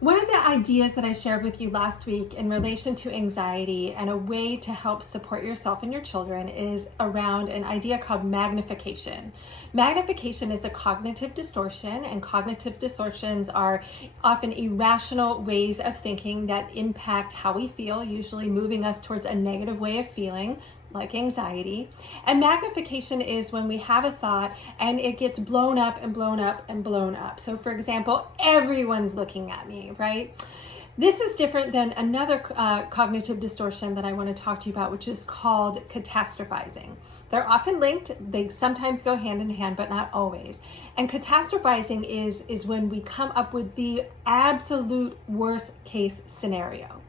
One of the ideas that I shared with you last week in relation to anxiety and a way to help support yourself and your children is around an idea called magnification. Magnification is a cognitive distortion, and cognitive distortions are often irrational ways of thinking that impact how we feel, usually moving us towards a negative way of feeling, like anxiety. And magnification is when we have a thought and it gets blown up and blown up and blown up. So for example, everyone's looking at me, right? This is different than another cognitive distortion that I want to talk to you about, which is called catastrophizing. They're often linked. They sometimes go hand in hand, but not always. And catastrophizing is when we come up with the absolute worst case scenario.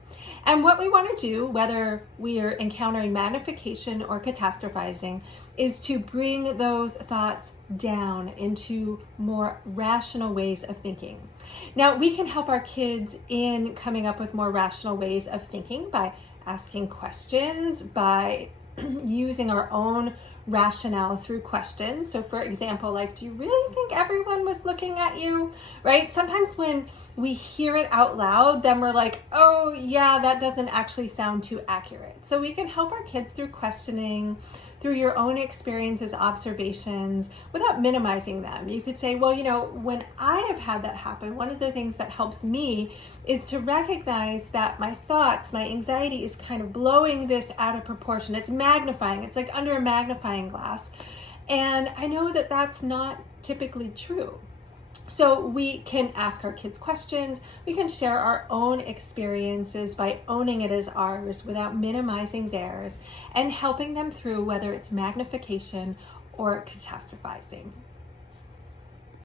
And what we want to do, whether we are encountering magnification or catastrophizing, is to bring those thoughts down into more rational ways of thinking. Now, we can help our kids in coming up with more rational ways of thinking by asking questions, by using our own rationale through questions. So for example, like, do you really think everyone was looking at you? Right? Sometimes when we hear it out loud, then we're like, oh yeah, that doesn't actually sound too accurate. So we can help our kids through questioning, through your own experiences, observations, without minimizing them. You could say, well, when I have had that happen, one of the things that helps me is to recognize that my thoughts, my anxiety is kind of blowing this out of proportion. It's magnifying. It's like under a magnifying glass. And I know that that's not typically true. So we can ask our kids questions. We can share our own experiences by owning it as ours without minimizing theirs and helping them through whether it's magnification or catastrophizing.